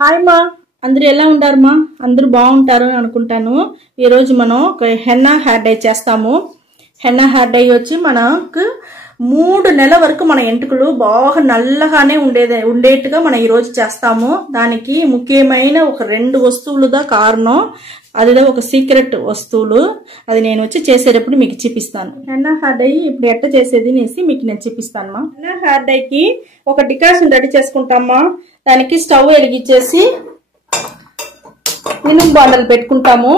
Hi మా, అందరూ ఎలా ఉంటారు మా? అందరూ బాగుంటారు అని అనుకుంటాను. ఈరోజు మనం ఒక హెన్నా హెయిర్ డై చేస్తాము. హెన్నా హెయిర్ డై వచ్చి మనకు 3 నెలల వరకు మన ఎంటుకలు బాగా నల్లగానే ఉండేట్టుగా మనం ఈరోజు చేస్తాము. దానికి ముఖ్యమైన ఒక 2 వస్తువులుగా కారణం. అదే ఒక సీక్రెట్ వస్తువులు. అది నేను వచ్చి చేసేటప్పుడు మీకు చూపిస్తాను. హెన్నా హెయిర్ డై ఇప్పుడు ఎట్ట చేసేది అనేసి మీకు నేను చూపిస్తాను మా. హెన్నా హెయిర్ డైకి ఒక డికాషన్ రెడీ చేసుకుంటామా. దానికి స్టవ్ వెలిగించేసి ఇనుము బాండలు పెట్టుకుంటాము.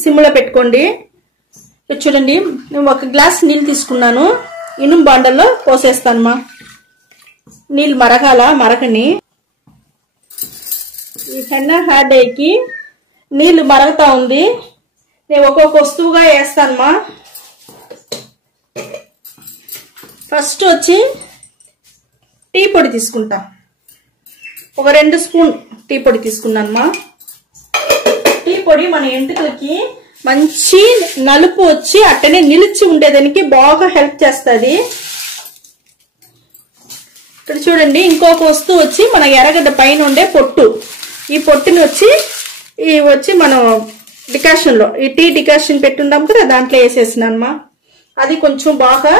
సిమ్లో పెట్టుకోండి. చూడండి, నేను 1 గ్లాస్ నీళ్ళు తీసుకున్నాను. ఇనుము బాండల్లో పోసేస్తానమ్మా. నీళ్ళు మరగని ఈ హెన్నా హెయిర్ డైకి నీళ్ళు మరుగుతా ఉంది. నేను ఒక్కొక్క వస్తువుగా వేస్తానమ్మా. ఫస్ట్ వచ్చి టీ పొడి తీసుకుంటా. ఒక 2 స్పూన్ టీ పొడి తీసుకున్నానమ్మా. టీ పొడి మన ఎంటుకలకి మంచి నలుపు వచ్చి అట్టనే నిలిచి ఉండేదానికి బాగా హెల్ప్ చేస్తుంది. ఇక్కడ చూడండి, ఇంకొక వస్తువు వచ్చి మన ఎర్రగడ్డ పైన ఉండే పొట్టు. ఈ పొట్టుని వచ్చి మనం డికాషన్లో ఈ టీ డికాషన్ పెట్టున్నాం కదా, దాంట్లో వేసేసినానమ్మా. అది కొంచెం బాగా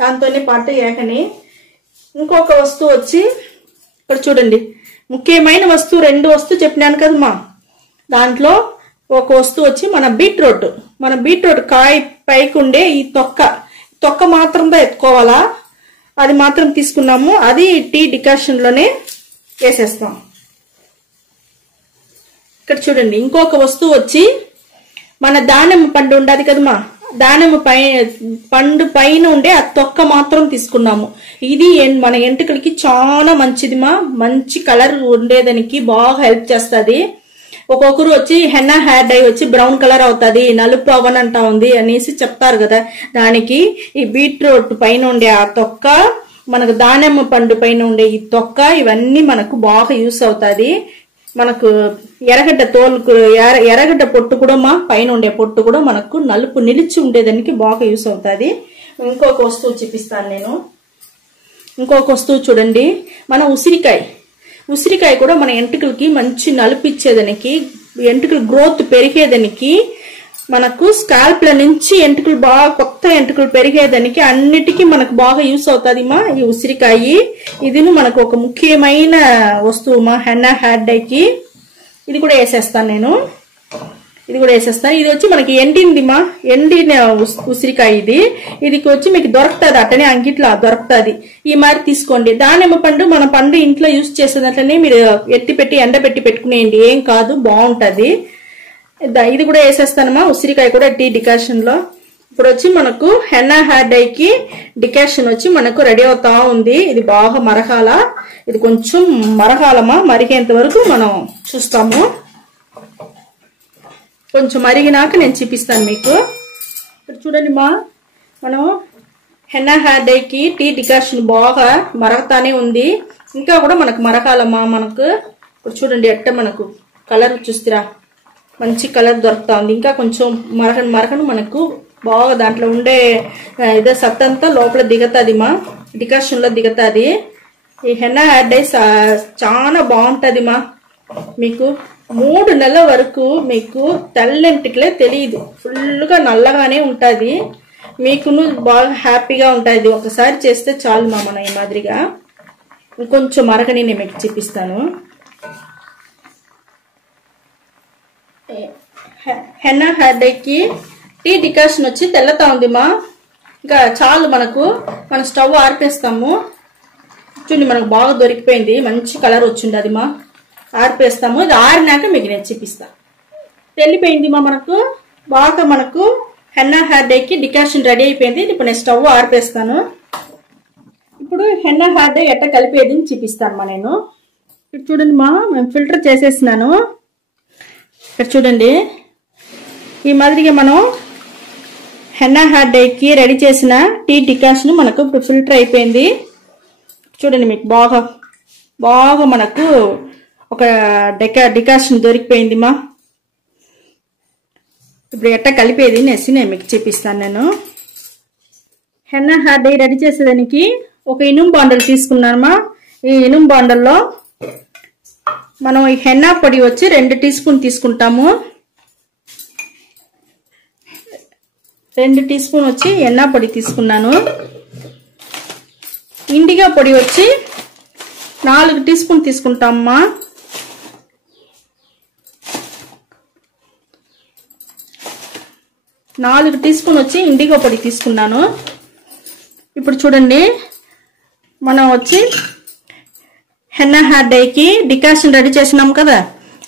దాంతోనే పాటు ఏకని. ఇంకొక వస్తువు వచ్చి ఇక్కడ చూడండి, ముఖ్యమైన వస్తువు 2 వస్తువు చెప్పినాను కదమ్మా. దాంట్లో ఒక వస్తువు వచ్చి మన బీట్రూట్ కాయ పైకి ఉండే ఈ తొక్క మాత్రంగా ఎత్తుకోవాలా. అది మాత్రం తీసుకున్నాము. అది టీ డికాషన్ లోనే వేసేస్తాం. ఇక్కడ చూడండి, ఇంకొక వస్తువు వచ్చి మన దానిమ్మ పండు ఉండదు కదమ్మా. దానిమ్మ పండు పైన ఉండే ఆ తొక్క మాత్రం తీసుకున్నాము. ఇది మన ఎంటుకలకి చాలా మంచిదిమా. మంచి కలర్ ఉండేదానికి బాగా హెల్ప్ చేస్తుంది. ఒక్కొక్కరు వచ్చి హెన్నా హెయిర్ డై వచ్చి బ్రౌన్ కలర్ అవుతుంది, నలుపు అవనంటా ఉంది అనేసి చెప్తారు కదా. దానికి ఈ బీట్రూట్ పైన ఉండే ఆ తొక్క, మనకు దానిమ్మ పండు పైన ఉండే ఈ తొక్క, ఇవన్నీ మనకు బాగా యూస్ అవుతుంది. మనకు ఎర్రగడ్డ పొట్టు కూడా పైన ఉండే పొట్టు కూడా మనకు నలుపు నిలిచి ఉండేదానికి బాగా యూస్ అవుతుంది. ఇంకొక వస్తువు చూపిస్తాను నేను. ఇంకొక వస్తువు చూడండి, మన ఉసిరికాయ కూడా మన ఎంటుకలకి మంచి నలుపు ఇచ్చేదానికి, ఎంటుకలు గ్రోత్ పెరిగేదానికి, మనకు స్కాల్ప్ల నుంచి ఎంటుకలు బాగా కొత్త ఎంటుకలు పెరిగేదానికి అన్నిటికీ మనకు బాగా యూస్ అవుతుంది మా ఈ ఉసిరికాయ. ఇది మనకు ఒక ముఖ్యమైన వస్తువు మా హెన్నా హెయిర్ డైకి. ఇది కూడా వేసేస్తాను నేను. ఇది వచ్చి మనకి ఎండిన ఉసిరికాయ. ఇది వచ్చి మీకు దొరుకుతుంది, అట్టనే అంగిట్లో దొరుకుతుంది. ఈ మరి తీసుకోండి. దానిమ్మ పండు మన పండు ఇంట్లో యూస్ చేసేదాంట్లోనే మీరు ఎండబెట్టి పెట్టుకునేయండి, ఏం కాదు, బాగుంటది. ఇది కూడా వేసేస్తానమ్మా. ఉసిరికాయ కూడా టీ డికాషన్ లో. ఇప్పుడు వచ్చి మనకు హెన్నా హెయిర్ డైకి డికాషన్ వచ్చి మనకు రెడీ అవుతా ఉంది. ఇది బాగా మరగాల. ఇది కొంచెం మరగాలమా. మరిగేంత వరకు మనం చూస్తాము. కొంచెం మరిగినాక నేను చూపిస్తాను మీకు. ఇప్పుడు చూడండి మా, మనం హెన్నా హెయిర్ డైకి టీ డికాషన్ బాగా మరగతానే ఉంది. ఇంకా కూడా మనకు మరగాలమ్మా. మనకు ఇప్పుడు చూడండి, ఎట్ట మనకు కలర్ చూస్తారా, మంచి కలర్ దొరుకుతా ఉంది. ఇంకా కొంచెం మరగను మనకు బాగా దాంట్లో ఉండే ఇదే సత్తంతా లోపల దిగుతుంది మా, డికాషన్ లో దిగుతుంది. ఈ హెన్నా హెయిర్ డై చాలా బాగుంటది మా. మీకు 3 నెలల వరకు మీకు తెల్లెంటికలే తెలియదు, ఫుల్గా నల్లగానే ఉంటుంది. మీకును బాగా హ్యాపీగా ఉంటుంది. ఒకసారి చేస్తే చాలు మా. మన ఈ మాదిరిగా ఇంకొంచెం మరగని నేను మీకు చూపిస్తాను. హెన్నా హెయిర్ డైకి టీ డికాషన్ వచ్చి తెల్లతా ఉంది మా. ఇంకా చాలు మనకు. మనం స్టవ్ ఆర్పేస్తాము. చూడండి, మనకు బాగా దొరికిపోయింది, మంచి కలర్ వచ్చింది మా. ఆర్పేస్తాము. ఇది ఆరినాక మీకు నేను చూపిస్తా. తెల్లిపోయింది మా మనకు బాగా. మనకు హెన్నా హెయిర్ డైకి డికాషన్ రెడీ అయిపోయింది. ఇప్పుడు నేను స్టవ్ ఆర్పేస్తాను. ఇప్పుడు హెన్నా హెయిర్ డై ఎట్ట కలిపేది చూపిస్తాను మా నేను. ఇప్పుడు చూడండి మా, మేము ఫిల్టర్ చేసేసినాను. ఇక్కడ చూడండి, ఈ మాదిరిగా మనం హెన్నా హెయిర్ డైకి రెడీ చేసిన టీ డికాషన్ మనకు ఇప్పుడు ఫిల్టర్ అయిపోయింది. చూడండి, మీకు బాగా మనకు ఒక డికాషన్ దొరికిపోయింది మా. ఇప్పుడు ఎట్ట కలిపేది అనేసి నేను మీకు చూపిస్తాను. నేను హెన్నా హెయిర్ డై రెడీ చేసేదానికి ఒక ఇనుము బాండలు తీసుకున్నానమ్మా. ఈ ఇనుము బాండల్లో మనం ఈ హెన్నా పొడి వచ్చి 2 టీ స్పూన్ తీసుకుంటాము. 2 టీ స్పూన్ వచ్చి హెన్నా పొడి తీసుకున్నాను. ఇండిగో పొడి వచ్చి 4 టీ స్పూన్ తీసుకుంటామమ్మా. నాలుగు టీ స్పూన్ వచ్చి ఇండిగో పొడి తీసుకున్నాను. ఇప్పుడు చూడండి, మనం వచ్చి హెన్నా హెయిర్ డైకి డికాషన్ రెడీ చేసినాం కదా,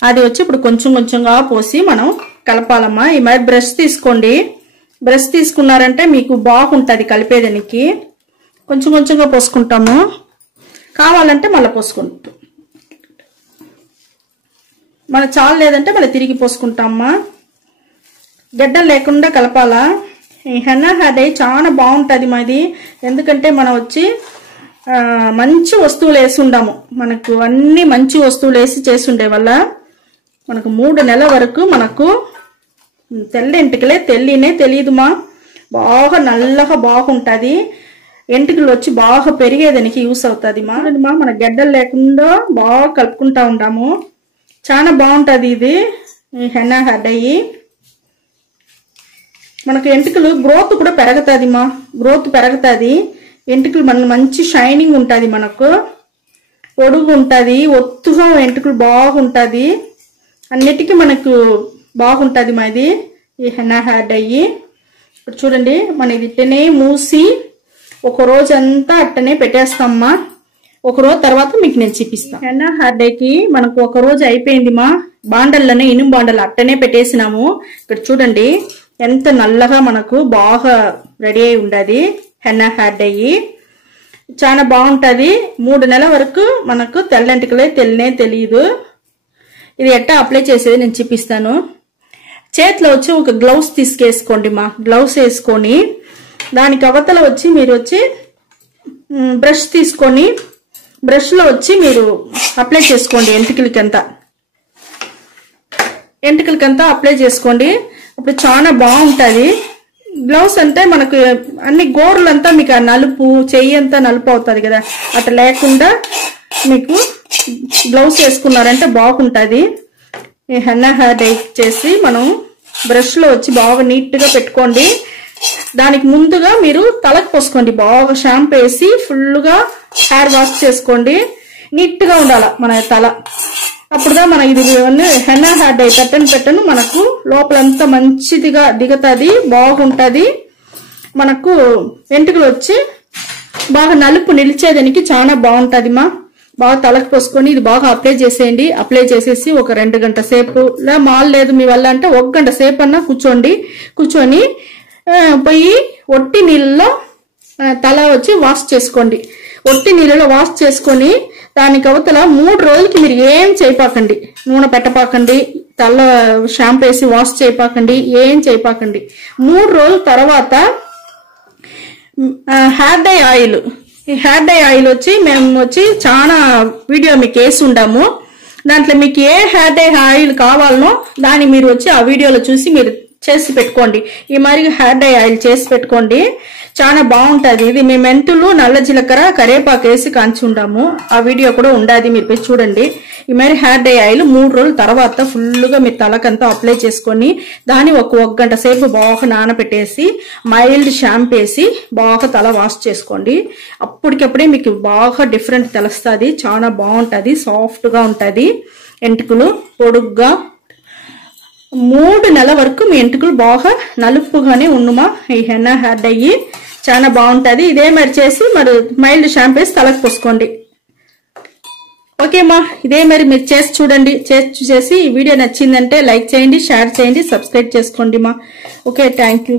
అది వచ్చి ఇప్పుడు కొంచెం కొంచెంగా పోసి మనం కలపాలమ్మా. ఈ మరి బ్రష్ తీసుకోండి. బ్రష్ తీసుకున్నారంటే మీకు బాగుంటుంది కలిపేదానికి. కొంచెం కొంచెంగా పోసుకుంటాము, కావాలంటే మళ్ళీ పోసుకుంటాం. మన చాలు లేదంటే మళ్ళీ తిరిగి పోసుకుంటామమ్మా. గడ్డలు లేకుండా కలపాలా. ఈ హెన్నా హెయిర్ డై చాలా బాగుంటుంది మాది. ఎందుకంటే మనం వచ్చి మంచి వస్తువులు వేసి ఉండాము. మనకు అన్ని మంచి వస్తువులు వేసి చేసి ఉండే వల్ల మనకు 3 నెలల వరకు మనకు తెల్ల ఎంటికలే తెలియదుమా. బాగా నల్లగా బాగుంటుంది. ఎంటికలు వచ్చి బాగా పెరిగేదానికి యూస్ అవుతుంది మా. మన గడ్డలు లేకుండా బాగా కలుపుకుంటా ఉండాము. చాలా బాగుంటుంది ఇది హెన్నా హెయిర్ డై. మనకు ఎంటికలు గ్రోత్ కూడా పెరుగుతుంది మా. గ్రోత్ పెరుగుతుంది. ఎంటికలు మన మంచి షైనింగ్ ఉంటుంది. మనకు పొడుగు ఉంటుంది. ఒత్తుగా ఎంటికలు బాగుంటుంది. అన్నిటికీ మనకు బాగుంటుంది మాది ఈ హెన్నా హెయిర్ డై. ఇప్పుడు చూడండి, మన ఇది ఇట్టనే మూసి ఒక రోజు అంతా అట్టనే పెట్టేస్తామ్మా. ఒక రోజు తర్వాత మీకు నేను చూపిస్తాను. హెన్నా హెయిర్ డైకి మనకు ఒక రోజు అయిపోయింది మా. బాండల్లోనే ఇనుము బాండలు అట్టనే పెట్టేసినాము. ఇక్కడ చూడండి ఎంత నల్లగా మనకు బాగా రెడీ అయి ఉండదు హెన్నా హెయిర్ డై. చాలా బాగుంటుంది. 3 నెలల వరకు మనకు తెల్లంటికలే తెలియదు. ఇది ఎట్టా అప్లై చేసేది నేను చూపిస్తాను. చేతిలో వచ్చి ఒక గ్లౌస్ తీసుకేసుకోండి మా. గ్లౌస్ వేసుకొని దానికి అవతల వచ్చి మీరు వచ్చి బ్రష్ తీసుకొని బ్రష్లో వచ్చి మీరు అప్లై చేసుకోండి. ఎంటికలకంతా అప్లై చేసుకోండి. అప్పుడు చాలా బాగుంటుంది. గ్లౌస్ అంటే మనకు అన్ని గోర్లంతా మీకు నలుపు, చెయ్యి అంతా నలుపు అవుతుంది కదా, అట్లా లేకుండా మీకు గ్లౌస్ వేసుకున్నారంటే బాగుంటుంది. ఈ హెన్నా హెయిర్ డై చేసి మనం బ్రష్లో వచ్చి బాగా నీట్గా పెట్టుకోండి. దానికి ముందుగా మీరు తలకు పోసుకోండి. బాగా షాంపూ వేసి ఫుల్గా హెయిర్ వాష్ చేసుకోండి. నీట్గా ఉండాలి మన తల. అప్పుడుదా మన ఇది హెన్నా హెయిర్ డై పెట్టను మనకు లోపలంతా మంచిదిగా దిగుతుంది. బాగుంటుంది. మనకు వెంట్రుకలు వచ్చి బాగా నలుపు నిలిచేదానికి చాలా బాగుంటుంది మా. బాగా తలకు పోసుకొని ఇది బాగా అప్లై చేసేయండి. అప్లై చేసేసి ఒక 2 గంటల సేపు మాల్ లేదు మీ వల్ల అంటే 1 గంట సేపు అన్నా కూర్చొని పోయి ఒట్టి నీళ్ళలో తల వచ్చి వాష్ చేసుకోండి. ఒట్టి నీళ్ళలో వాష్ చేసుకొని దానికి అవతల 3 రోజులకి మీరు ఏం చేయపాకండి. నూనె పెట్టపాకండి, తల షాంపూ వేసి వాష్ చేయపాకండి, ఏం చేయపాకండి. 3 రోజుల తర్వాత హెయిర్ డై ఆయిల్, ఈ హెయిర్ డై ఆయిల్ వచ్చి మేము వచ్చి చాలా వీడియో మీకు వేసి ఉండాము. దాంట్లో మీకు ఏ హెయిర్ డై ఆయిల్ కావాలనో దాన్ని మీరు వచ్చి ఆ వీడియోలో చూసి మీరు చేసి పెట్టుకోండి. ఈ మరి హెయిర్ డై ఆయిల్ చేసి పెట్టుకోండి. చాలా బాగుంటుంది. ఇది మేము మెంతులు, నల్ల జీలకర్ర, కరేపాకు వేసి కాంచి ఉండాము. ఆ వీడియో కూడా ఉండాది, మీరు పోయి చూడండి. ఈ మరి హెయిర్ డై ఆయిల్ 3 రోజుల తర్వాత ఫుల్గా మీ తలకంతా అప్లై చేసుకొని దాన్ని ఒక గంట సేపు బాగా నానబెట్టేసి మైల్డ్ షాంపూ వేసి బాగా తల వాష్ చేసుకోండి. అప్పటికప్పుడే మీకు బాగా డిఫరెంట్ తెలుస్తుంది. చాలా బాగుంటుంది. సాఫ్ట్గా ఉంటుంది. ఎంటుకలు పొడుగ్గా 3 నెలల వరకు మీ ఎంటుకలు బాగా నలుపుగానే ఉండుమా. ఈ హెన్నా హెయిర్ డై చాలా బాగుంటుంది. ఇదే మరి చేసి మరి మైల్డ్ షాంపూ వేసి తలకు పోసుకోండి. ఓకేమ్మా, ఇదే మరి మీరు చేసి చూడండి. చేసి ఈ వీడియో నచ్చిందంటే లైక్ చేయండి, షేర్ చేయండి, సబ్స్క్రైబ్ చేసుకోండి మా. Okay, thank you.